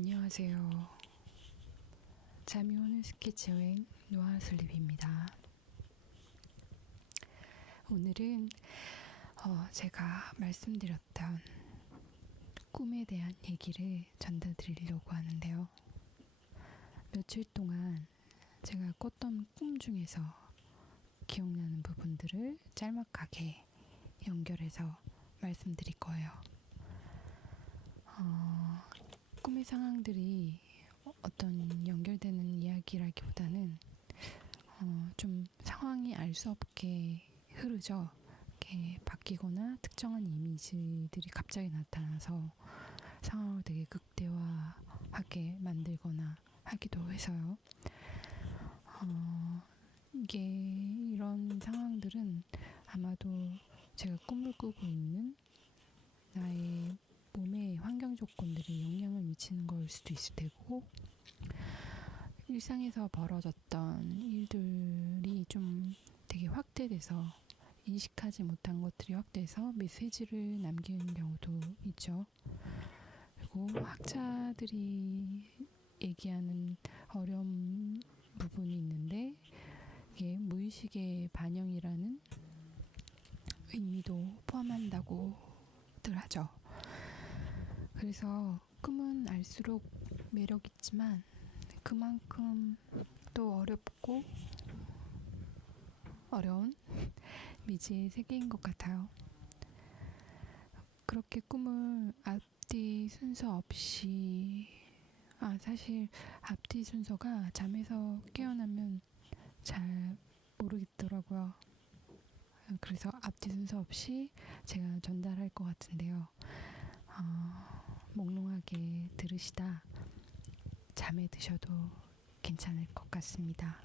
안녕하세요. 잠이 오는 스케치 여행 노아슬립입니다. 오늘은 제가 말씀드렸던 꿈에 대한 얘기를 전달드리려고 하는데요. 며칠 동안 제가 꿨던 꿈 중에서 기억나는 부분들을 짤막하게 연결해서 말씀드릴 거예요. 꿈의 상황들이 어떤 연결되는 이야기라기보다는 좀 상황이 알 수 없게 흐르죠. 이렇게 바뀌거나 특정한 이미지들이 갑자기 나타나서 상황을 되게 극대화하게 만들거나 하기도 해서요. 이게 이런 상황들은 아마도 제가 꿈을 꾸고 있는 나의 몸의 환경 조건들이 영향을 미치는 걸 수도 있을 테고, 일상에서 벌어졌던 일들이 좀 되게 확대돼서 인식하지 못한 것들이 확대해서 메시지를 남기는 경우도 있죠. 그리고 학자들이 얘기하는 어려운 부분이 있는데, 이게 무의식의 반영이라는 의미도 포함한다고들 하죠. 그래서 꿈은 알수록 매력 있지만 그만큼 또 어렵고 어려운 미지의 세계인 것 같아요. 그렇게 꿈을 앞뒤 순서 없이 사실 앞뒤 순서가 잠에서 깨어나면 잘 모르겠더라고요. 그래서 앞뒤 순서 없이 제가 전달할 것 같은데요. 몽롱하게 들으시다 잠에 드셔도 괜찮을 것 같습니다.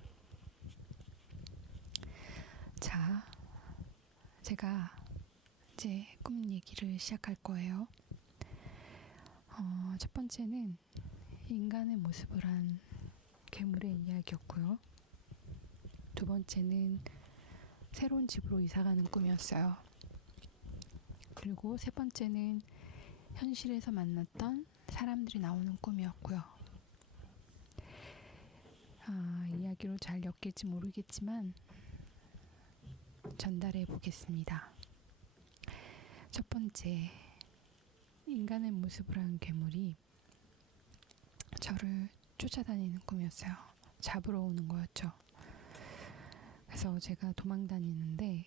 자, 제가 이제 꿈 얘기를 시작할 거예요. 첫 번째는 인간의 모습을 한 괴물의 이야기였고요. 두 번째는 새로운 집으로 이사가는 꿈이었어요. 그리고 세 번째는 현실에서 만났던 사람들이 나오는 꿈이었고요. 이야기로 잘 엮일지 모르겠지만 전달해 보겠습니다. 첫 번째, 인간의 모습을 한 괴물이 저를 쫓아다니는 꿈이었어요. 잡으러 오는 거였죠. 그래서 제가 도망 다니는데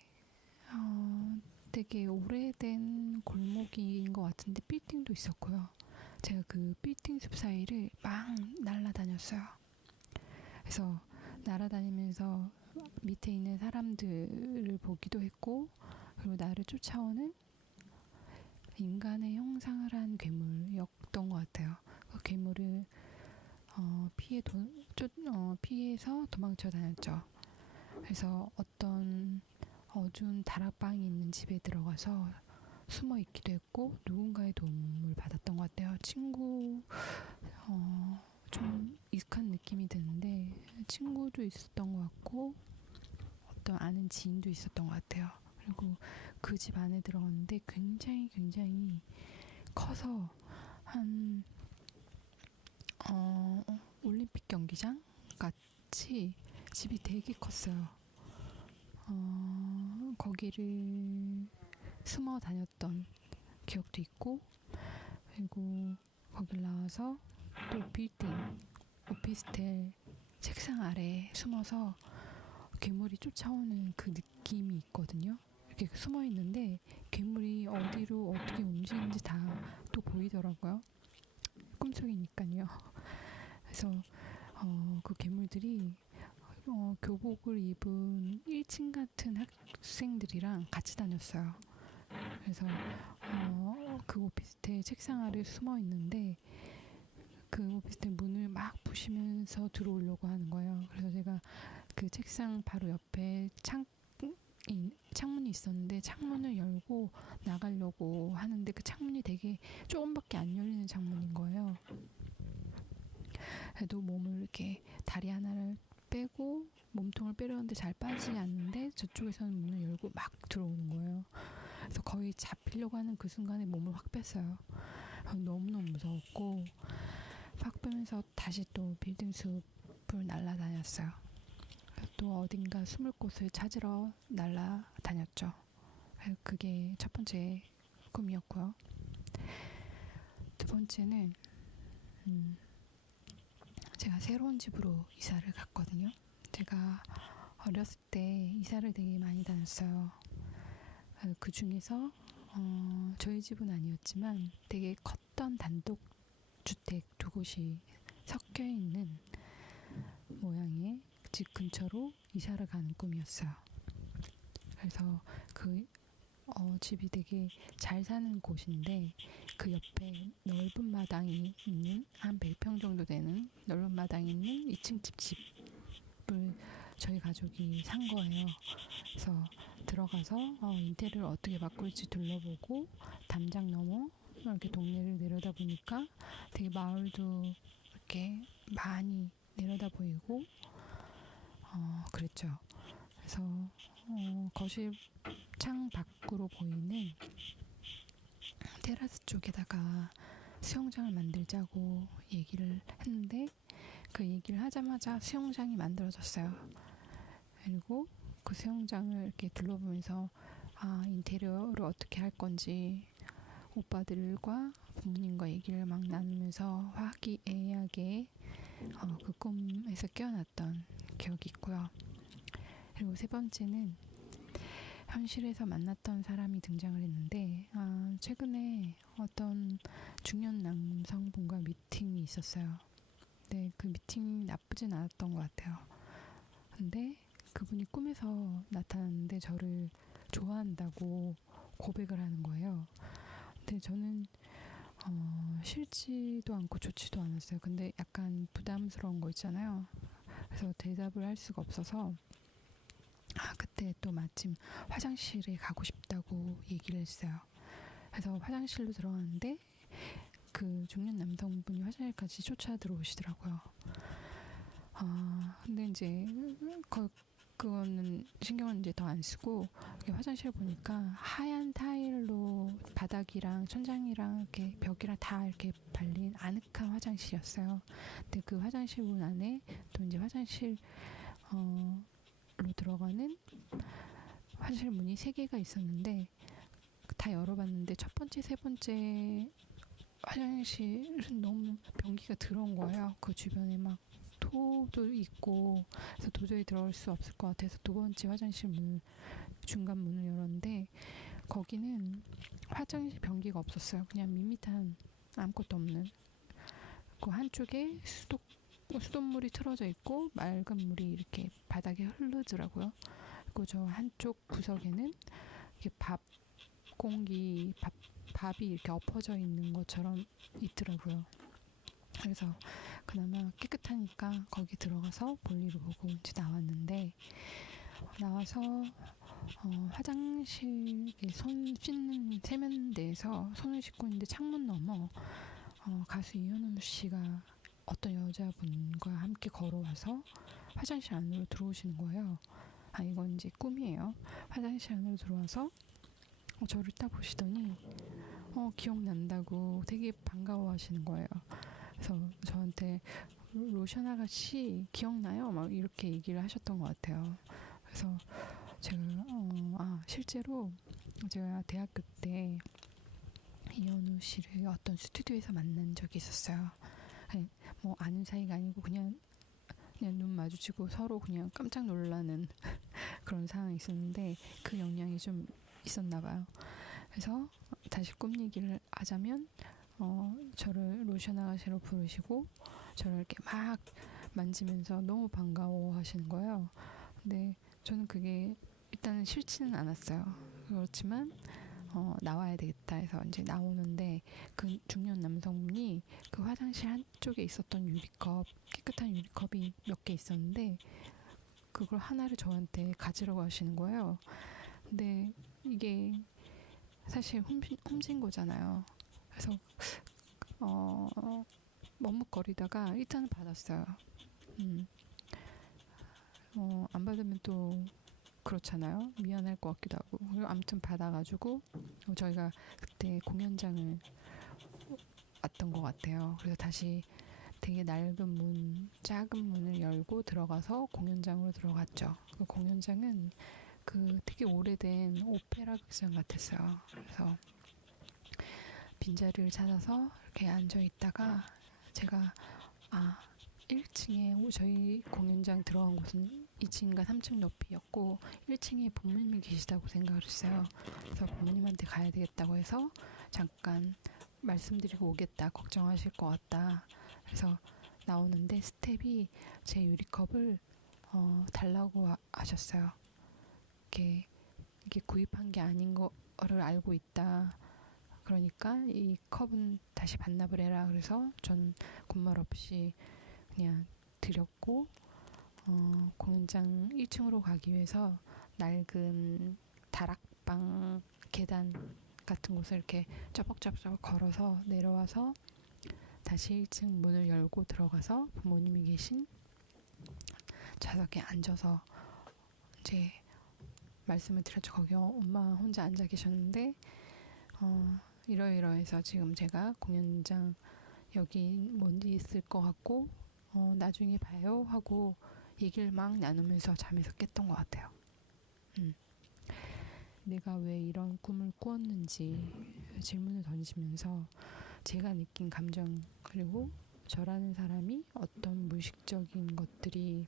되게 오래된 골목인 것 같은데 빌딩도 있었고요. 제가 그 빌딩 숲 사이를 막 날아다녔어요. 그래서 날아다니면서 밑에 있는 사람들을 보기도 했고, 그리고 나를 쫓아오는 인간의 형상을 한 괴물이었던 것 같아요. 그 괴물을 피해서 도망쳐 다녔죠. 그래서 어떤 어두운 다락방이 있는 집에 들어가서 숨어 있기도 했고, 누군가의 도움을 받았던 것 같아요. 좀 익숙한 느낌이 드는데 친구도 있었던 것 같고 어떤 아는 지인도 있었던 것 같아요. 그리고 그 집 안에 들어갔는데 굉장히 커서 한 올림픽 경기장 같이 집이 되게 컸어요. 거기를 숨어 다녔던 기억도 있고, 그리고 거길 나와서 또 빌딩, 오피스텔 책상 아래에 숨어서 괴물이 쫓아오는 그 느낌이 있거든요. 이렇게 숨어 있는데 괴물이 어디로 어떻게 움직이는지 다 또 보이더라고요. 꿈속이니까요. 그래서 그 괴물들이 교복을 입은 1층 같은 학생들이랑 같이 다녔어요. 그래서 그 오피스텔 책상 아래 숨어 있는데 그 오피스텔 문을 막 부시면서 들어오려고 하는 거예요. 그래서 제가 그 책상 바로 옆에 창문이 있었는데 창문을 열고 나가려고 하는데 그 창문이 되게 조금밖에 안 열리는 창문인 거예요. 그래도 몸을 이렇게 다리 하나를 빼고 몸통을 빼려는데 잘 빠지지 않는데 저쪽에서는 문을 열고 막 들어오는 거예요. 그래서 거의 잡히려고 하는 그 순간에 몸을 확 뺐어요. 너무너무 무서웠고 확 빼면서 다시 또 빌딩 숲을 날아다녔어요. 또 어딘가 숨을 곳을 찾으러 날아다녔죠. 그게 첫 번째 꿈이었고요. 두 번째는 제가 새로운 집으로 이사를 갔거든요. 제가 어렸을 때 이사를 되게 많이 다녔어요. 그 중에서 저희 집은 아니었지만 되게 컸던 단독 주택 두 곳이 섞여 있는 모양의 집 근처로 이사를 가는 꿈이었어요. 그래서 그 집이 되게 잘 사는 곳인데 그 옆에 넓은 마당이 있는 한 100평 정도 되는 넓은 마당이 있는 2층 집을 저희 가족이 산 거예요. 그래서 들어가서 인테리어를 어떻게 바꿀지 둘러보고 담장 넘어 이렇게 동네를 내려다 보니까 되게 마을도 이렇게 많이 내려다 보이고 그랬죠. 그래서 거실 창 밖으로 보이는 테라스 쪽에다가 수영장을 만들자고 얘기를 했는데 그 얘기를 하자마자 수영장이 만들어졌어요. 그리고 그 수영장을 이렇게 둘러보면서 인테리어를 어떻게 할 건지 오빠들과 부모님과 얘기를 막 나누면서 화기애애하게 그 꿈에서 깨어났던 기억이 있고요. 그리고 세 번째는 현실에서 만났던 사람이 등장을 했는데 최근에 어떤 중년 남성분과 미팅이 있었어요. 근데 그 미팅이 나쁘진 않았던 것 같아요. 근데 그분이 꿈에서 나타났는데 저를 좋아한다고 고백을 하는 거예요. 근데 저는 싫지도 않고 좋지도 않았어요. 근데 약간 부담스러운 거 있잖아요. 그래서 대답을 할 수가 없어서 그때 또 마침 화장실에 가고 싶다고 얘기를 했어요. 그래서 화장실로 들어갔는데 그 중년 남성분이 화장실까지 쫓아 들어오시더라고요. 근데 이제 그거는 신경은 이제 더 안 쓰고 화장실 보니까 하얀 타일로 바닥이랑 천장이랑 이렇게 벽이랑 다 이렇게 발린 아늑한 화장실이었어요. 근데 그 화장실 문 안에 또 이제 화장실로 들어가는 화장실 문이 3개가 있었는데 다 열어봤는데 첫 번째, 세 번째 화장실은 너무 변기가 더러운 거예요. 그 주변에 막 토도 있고 그래서 도저히 들어갈 수 없을 것 같아서 두 번째 화장실 중간 문을 열었는데 거기는 화장실 변기가 없었어요. 그냥 밋밋한 아무것도 없는 그 한쪽에 수돗물이 틀어져 있고 맑은 물이 이렇게 바닥에 흐르더라고요. 그리고 저 한쪽 구석에는 이렇게 밥이 이렇게 엎어져 있는 것처럼 있더라고요. 그래서 그나마 깨끗하니까 거기 들어가서 볼일을 보고 이제 나왔는데 나와서 화장실에 손 씻는 세면대에서 손을 씻고 있는데 창문 너머 가수 이현우 씨가 어떤 여자분과 함께 걸어와서 화장실 안으로 들어오시는 거예요. 이건 이제 꿈이에요. 화장실 안으로 들어와서 저를 딱 보시더니 기억난다고 되게 반가워하시는 거예요. 그래서 저한테 로션 아가씨 기억나요? 막 이렇게 얘기를 하셨던 것 같아요. 그래서 제가 실제로 제가 대학교 때 이현우 씨를 어떤 스튜디오에서 만난 적이 있었어요. 뭐 아는 사이가 아니고 그냥 눈 마주치고 서로 그냥 깜짝 놀라는 그런 상황이 있었는데 그 영향이 좀 있었나 봐요. 그래서 다시 꿈 얘기를 하자면 저를 로션 아가씨로 부르시고 저를 이렇게 막 만지면서 너무 반가워 하시는 거예요. 근데 저는 그게 일단은 싫지는 않았어요. 그렇지만 나와야 되겠다 해서 이제 나오는데 그 중년 남성분이 그 화장실 한쪽에 있었던 깨끗한 유리컵이 몇 개 있었는데 그걸 하나를 저한테 가지라고 하시는 거예요. 근데 이게 사실 훔친 거잖아요. 그래서 머뭇거리다가 일단은 받았어요. 안 받으면 또 그렇잖아요. 미안할 것 같기도 하고. 그리고 아무튼 받아가지고 저희가 그때 공연장을 왔던 것 같아요. 그래서 다시 되게 낡은 문, 작은 문을 열고 들어가서 공연장으로 들어갔죠. 그 공연장은 그 되게 오래된 오페라 극장 같았어요. 그래서 빈자리를 찾아서 이렇게 앉아 있다가 제가 1층에 저희 공연장 들어간 곳은 2층인가 3층 높이였고 1층에 부모님이 계시다고 생각을 했어요. 그래서 부모님한테 가야 되겠다고 해서 잠깐 말씀드리고 오겠다, 걱정하실 것 같다. 그래서 나오는데 스텝이 제 유리컵을 달라고 하셨어요. 이게 구입한 게 아닌 거를 알고 있다. 그러니까 이 컵은 다시 반납을 해라. 그래서 전 군말 없이 그냥 드렸고, 공연장 1층으로 가기 위해서 낡은 다락방 계단 같은 곳을 이렇게 쩌벅쩌벅 걸어서 내려와서 다시 1층 문을 열고 들어가서 부모님이 계신 좌석에 앉아서 이제 말씀을 드렸죠. 거기 엄마 혼자 앉아 계셨는데 이러이러해서 지금 제가 공연장 여기 뭔지 있을 것 같고 나중에 봐요 하고 얘기를 막 나누면서 잠에서 깼던 것 같아요. 내가 왜 이런 꿈을 꾸었는지 질문을 던지면서 제가 느낀 감정, 그리고 저라는 사람이 어떤 무의식적인 것들이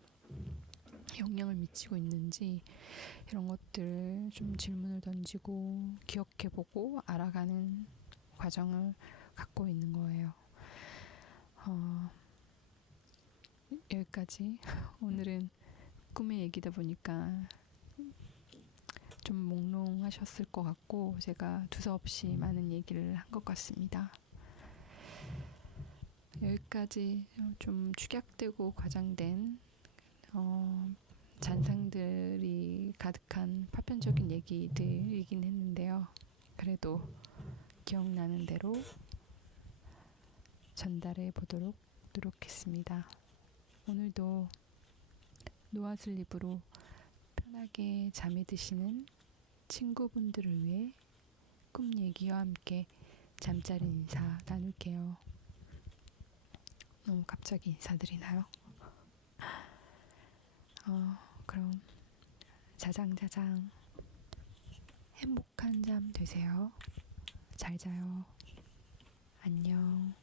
영향을 미치고 있는지 이런 것들을 좀 질문을 던지고 기억해보고 알아가는 과정을 갖고 있는 거예요. 여기까지. 오늘은 꿈의 얘기다 보니까 좀 몽롱하셨을 것 같고 제가 두서없이 많은 얘기를 한 것 같습니다. 여기까지 좀 축약되고 과장된 잔상들이 가득한 파편적인 얘기들이긴 했는데요. 그래도 기억나는 대로 전달해 보도록 노력했습니다. 오늘도 노아슬립으로 편하게 잠이 드시는 친구분들을 위해 꿈 얘기와 함께 잠자리 인사 나눌게요. 너무 갑자기 인사드리나요? 그럼 자장자장 행복한 잠 되세요. 잘 자요. 안녕.